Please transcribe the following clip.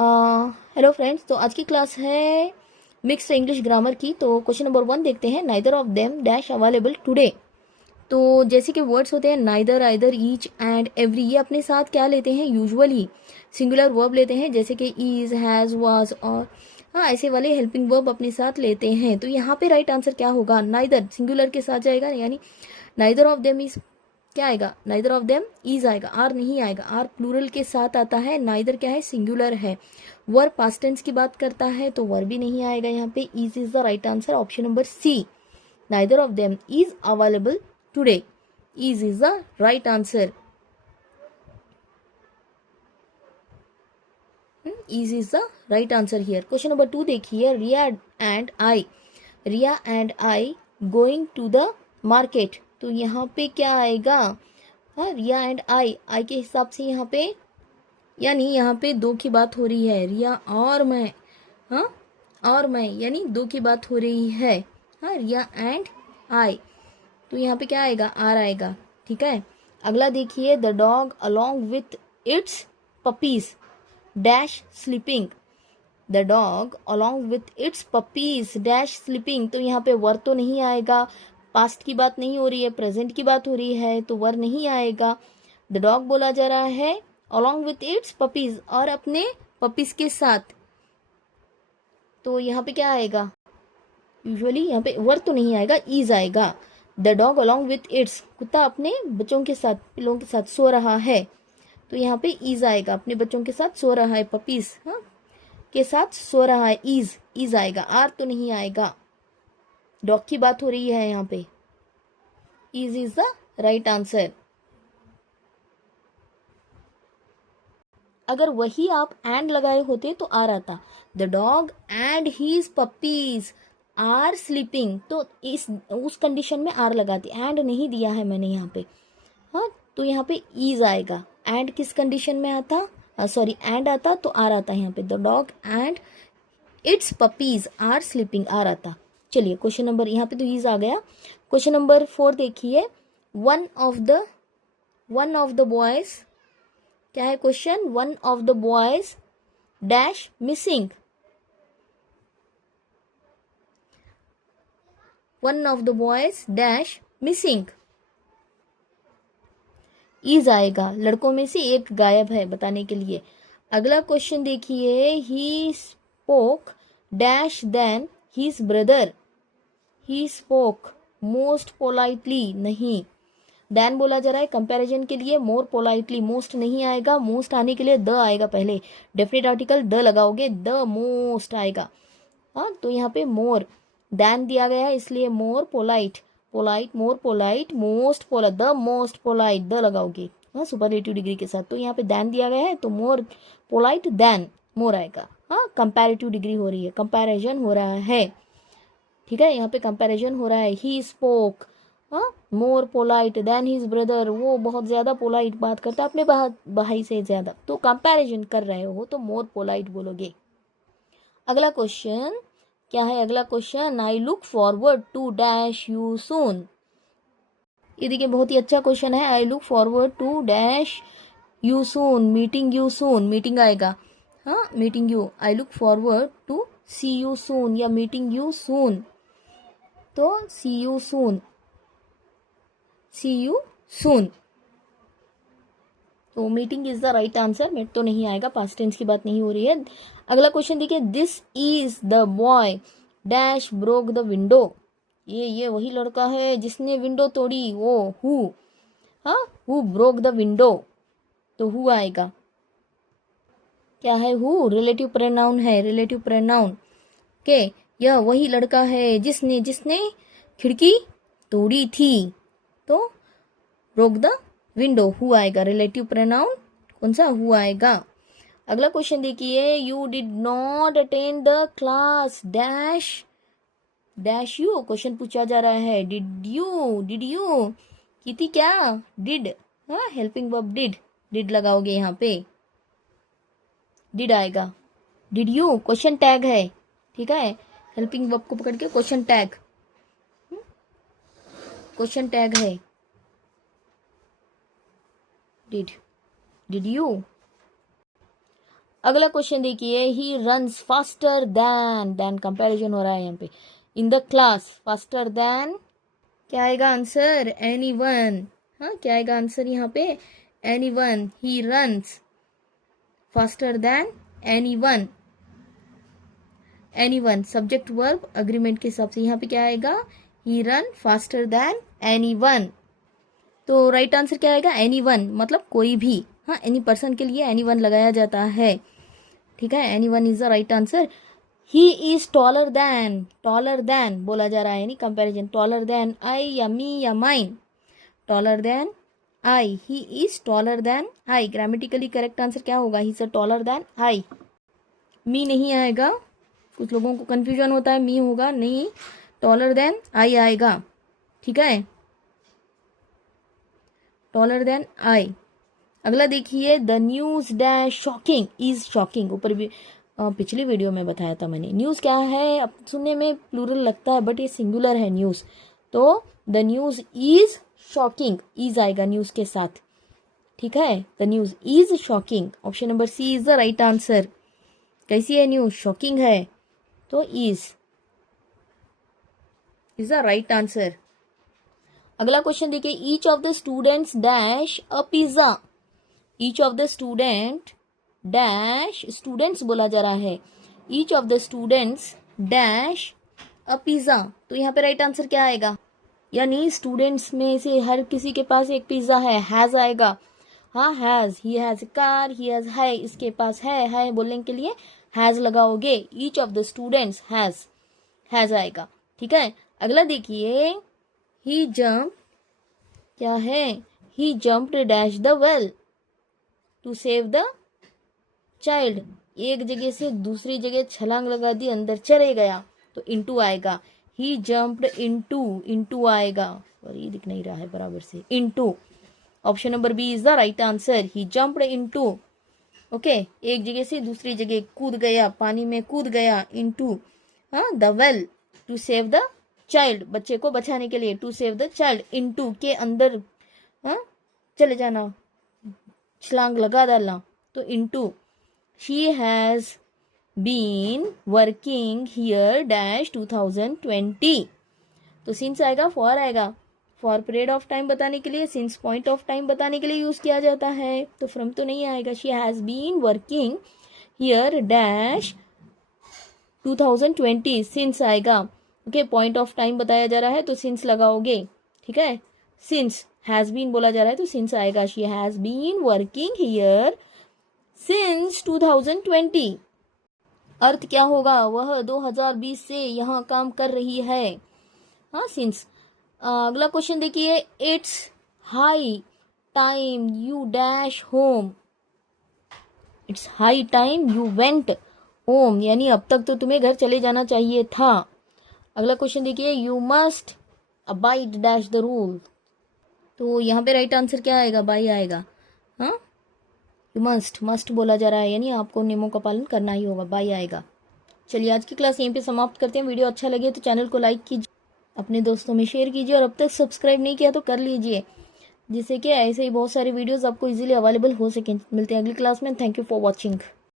Hello friends, तो आज की क्लास है मिक्स्ड इंग्लिश ग्रामर की। तो क्वेश्चन नंबर 1 देखते हैं। Neither of them dash available today. तो जैसे कि वर्ड्स होते हैं neither, either, each and every, ये अपने साथ क्या लेते हैं, यूजुअली सिंगुलर वर्ब लेते हैं, जैसे कि इज, हैज, वाज और ऐसे वाले हेल्पिंग वर्ब अपने साथ लेते हैं। तो यहाँ पे राइट आंसर क्या होगा, नाइदर सिंगुलर के साथ जाएगा, यानी नाइदर ऑफ देम इज क्या आएगा, नाइदर ऑफ देम इज आएगा, आर नहीं आएगा, आर प्लूरल के साथ आता है, नाइदर क्या है, सिंगुलर है। वर्ब पास्ट टेंस की बात करता है तो वर्ब भी नहीं आएगा यहाँ पे। Is the right answer, option number C, neither of them is available today. Is the right answer. Is the right answer here. Question number 2 देखिए। Riya and I going to the market. तो यहाँ पे क्या आएगा, हाँ, रिया एंड आई के हिसाब से यहाँ पे, यानी यहाँ पे दो की बात हो रही है, रिया और मैं, हाँ, और मैं, यानी दो की बात हो रही है, हाँ, रिया एंड आई। तो यहाँ पे क्या आएगा, आर आएगा, ठीक है। अगला देखिए। The dog along with its puppies dash sleeping. The dog along with its puppies dash sleeping. तो यहाँ पे वर तो नहीं आएगा, पास्ट की बात नहीं हो रही है, प्रेजेंट की बात हो रही है, तो वर नहीं आएगा। द डॉग बोला जा रहा है अलोंग विथ इट्स पपीज, और अपने पपीज के साथ। तो यहाँ पे क्या आएगा, यूजुअली यहाँ पे वर तो नहीं आएगा, इज आएगा। The dog along with its, कुत्ता अपने बच्चों के साथ, पिल्लों के साथ सो रहा है। तो यहाँ पे इज आएगा, अपने बच्चों के साथ सो रहा है, पपीज, हाँ, के साथ सो रहा है, इज आएगा, आर तो नहीं आएगा। डॉग की बात हो रही है यहाँ पे। Is the right answer. अगर वही आप एंड लगाए होते तो आर आता। The dog and his puppies are sleeping, तो इस उस कंडीशन में आर लगाती, एंड नहीं दिया है मैंने यहाँ पे, हाँ, तो यहाँ पे इज आएगा। एंड किस कंडीशन में आता, सॉरी, एंड आता तो आर आता है यहाँ पे। The dog and its puppies are sleeping, are आता। चलिए क्वेश्चन नंबर, यहाँ पे तो इज आ गया। क्वेश्चन नंबर 4 देखिए। वन ऑफ द बॉयज, क्या है question, one of the boys dash missing. One of the boys dash missing, is आएगा, लड़कों में से एक गायब है बताने के लिए। अगला क्वेश्चन देखिए। He spoke dash than his brother. He spoke most politely, नहीं, देन बोला जा रहा है कंपैरिजन के लिए, मोर पोलाइटली, मोस्ट नहीं आएगा, मोस्ट आने के लिए द आएगा पहले, डेफिनेट आर्टिकल द लगाओगे, द मोस्ट आएगा, हाँ, तो यहाँ पे मोर, देन दिया गया है इसलिए मोर polite, polite, more polite, most polite, the most polite, the लगाओगे, हाँ, सुपरलेटिव डिग्री के साथ। तो यहाँ पे देन दिया गया है तो मोर पोलाइट देन मोर आएगा, हाँ, कंपैरेटिव डिग्री हो रही है, कंपैरिजन हो रहा है, ठीक है, यहाँ पे कंपैरिजन हो रहा है। He spoke more polite than his brother, वो बहुत ज्यादा पोलाइट बात करता है अपने भाई से ज्यादा, तो कंपैरिजन कर रहे हो तो मोर पोलाइट बोलोगे। अगला क्वेश्चन क्या है, अगला question, I look forward to dash you soon. ये देखिए बहुत ही अच्छा क्वेश्चन है। I look forward to dash you soon, meeting you soon, meeting आएगा, हाँ, meeting you. I look forward to see you soon या मीटिंग यू सून, तो सी you soon, C you soon, तो meeting is the right answer. Met तो नहीं आएगा, past tense की बात नहीं हो रही है। अगला क्वेश्चन देखिए। This is the boy dash broke the window. ये वही लड़का है जिसने विंडो तोड़ी, वो हु, हाँ, हु ब्रोक द विंडो, तो हु आएगा, क्या है, हु रिलेटिव प्रोनाउन है, रिलेटिव प्रोनाउन के, यह वही लड़का है जिसने जिसने खिड़की तोड़ी थी, तो ब्रोक द विंडो, हु आएगा, रिलेटिव प्रोनाउन कौन सा, हु आएगा। अगला क्वेश्चन देखिए। You did not attend the class dash dash you, question पूछा जा रहा है, डिड यू की थी क्या, डिड, हाँ, हेल्पिंग वर्ब डिड लगाओगे यहाँ पे, डिड आएगा। डिड यू क्वेश्चन टैग है, ठीक है, हेल्पिंग वर्ब को पकड़ के क्वेश्चन टैग, क्वेश्चन टैग है, डिड यू। अगला क्वेश्चन देखिए, he runs faster than comparison हो रहा है यहाँ पे, in the class, faster than क्या आएगा आंसर, एनीवन। हाँ, क्या आएगा आंसर यहाँ पे, anyone. He runs faster than anyone. Anyone subject verb agreement के हिसाब से यहाँ पे क्या आएगा, ही रन फास्टर देन एनीवन। तो राइट आंसर क्या आएगा, एनीवन, मतलब कोई भी। हाँ, एनी पर्सन के लिए एनीवन लगाया जाता है, ठीक है, anyone is the right answer. He is taller then बोला जा रहा है, यानी कंपैरिजन, टॉलर देन आई या मी या mine, taller than I, he is taller than I. Grammatically correct answer क्या होगा, he is taller than I. Me नहीं आएगा, कुछ लोगों को कंफ्यूजन होता है, मी होगा, नहीं, टॉलर देन आई आएगा, ठीक है, टॉलर देन आई। अगला देखिए, the news dash shocking is shocking, ऊपर भी पिछली वीडियो में बताया था मैंने। न्यूज क्या है, अब सुनने में प्लूरल लगता है बट ये सिंगुलर है न्यूज, तो the news is shocking, is आएगा न्यूज के साथ, ठीक है, the news is shocking. Option number C is the right answer. कैसी है न्यूज, शॉकिंग है, तो इज द राइट आंसर। अगला क्वेश्चन देखिए, each of the students dash a pizza, each of the student dash, students बोला जा रहा है, each of the students dash a pizza, तो यहाँ पे राइट आंसर क्या आएगा, यानी स्टूडेंट्स में से हर किसी के पास एक पिज्जा है, हैज आएगा। हाँ, has, he has car, he has है, इसके पास है बोलने के लिए हैज लगाओगे, each of the students has आएगा, ठीक है। अगला देखिए, ही जम्प क्या है, he jumped dash the well to save the child, एक जगह से दूसरी जगह छलांग लगा दी, अंदर चले गया, तो इनटू आएगा, ही जम्प्ड इनटू आएगा, और ये दिख नहीं रहा है बराबर से, into. Option number B is the right answer, he jumped into, okay, एक जगह से दूसरी जगह कूद गया, पानी में कूद गया, इनटू, हाँ, the well to save the child, बच्चे को बचाने के लिए, to save the child, into के अंदर, हाँ, चले जाना, छलांग लगा डालना, तो into. She has been working here dash 2020, तो सिंस आएगा, फॉर आएगा, फॉर पीरियड ऑफ टाइम बताने के लिए, सिंस पॉइंट ऑफ टाइम बताने के लिए यूज किया जाता है, तो फ्रॉम तो नहीं आएगा। She has been working here dash 2020, since आएगा, ओके, पॉइंट ऑफ टाइम बताया जा रहा है तो सिंस लगाओगे, ठीक है, सिंस हैज बीन बोला जा रहा है तो सिंस आएगा, she has been working here since 2020। अर्थ क्या होगा, वह 2020 से यहाँ काम कर रही है, हाँ, सिंस। अगला क्वेश्चन देखिए, it's high time you dash home, it's high time you went home, यानी अब तक तो तुम्हें घर चले जाना चाहिए था। अगला क्वेश्चन देखिए, you must abide dash the rule, तो यहाँ पे राइट आंसर क्या आएगा, बाई आएगा, हाँ, यू मस्ट बोला जा रहा है, यानी आपको नियमों का पालन करना ही होगा, बाई आएगा। चलिए, आज की क्लास यहीं पे समाप्त करते हैं। वीडियो अच्छा लगे तो चैनल को लाइक कीजिए, अपने दोस्तों में शेयर कीजिए, और अब तक सब्सक्राइब नहीं किया तो कर लीजिए, जिससे कि ऐसे ही बहुत सारे वीडियोस आपको इजीली अवेलेबल हो सकें। मिलते हैं अगली क्लास में। Thank you for watching.